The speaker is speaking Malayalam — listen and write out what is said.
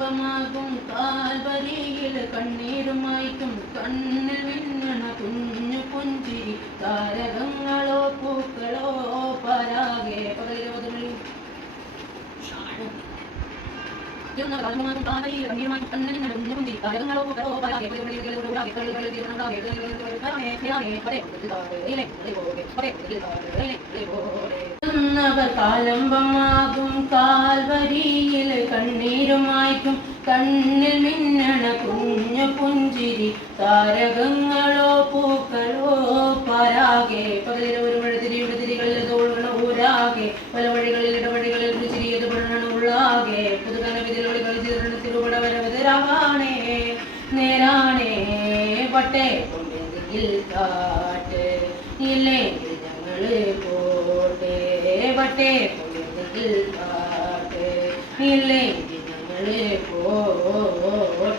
കാലംബമാകും കാൽവരിയിൽ കണ്ണീരുമായിക്കും കണ്ണിൽ മിന്നണ കുഞ്ഞു പുഞ്ചിരി താരകങ്ങളോ പൂക്കളോ പരാകെ പകലിരവതുള്ളി കാലംബമാകും കാൽവരിയിൽ കണ്ണീരുമായിക്കും കണ്ണിൽ മിന്നണ കുഞ്ഞു പുഞ്ചിരി താരകങ്ങളോ പൂക്കളോ പരാകെ കാലംബമാകും കാൽവരിയിൽ കണ്ണീരുമായിക്കും കണ്ണിൽ മിന്നണ കുഞ്ഞു പുഞ്ചിരി താരകങ്ങളോ പൂക്കളോ പരാകെ പകലിരവരും വഴുതിരിയുടെ തിരികളിൽ തോളുകൾ ഊരാകെ പല വഴികളിൽ ഇടവഴികളിൽ ചിരിയത് പെണ്ണ ഉള്ളാകെ പുതുകല വിതിലുകളികൾ തിരുപട വരവതരാണേ നേരാണേ പട്ടേ കൊണ്ടെങ്കിൽ കാട്ട് ഇല്ലെങ്കിൽ ഞങ്ങള് പോട്ടെ പട്ടേ കൊണ്ടെങ്കിൽ കാട്ട് ഇല്ലെങ്കിൽ ഞങ്ങള് പോട്ടെ.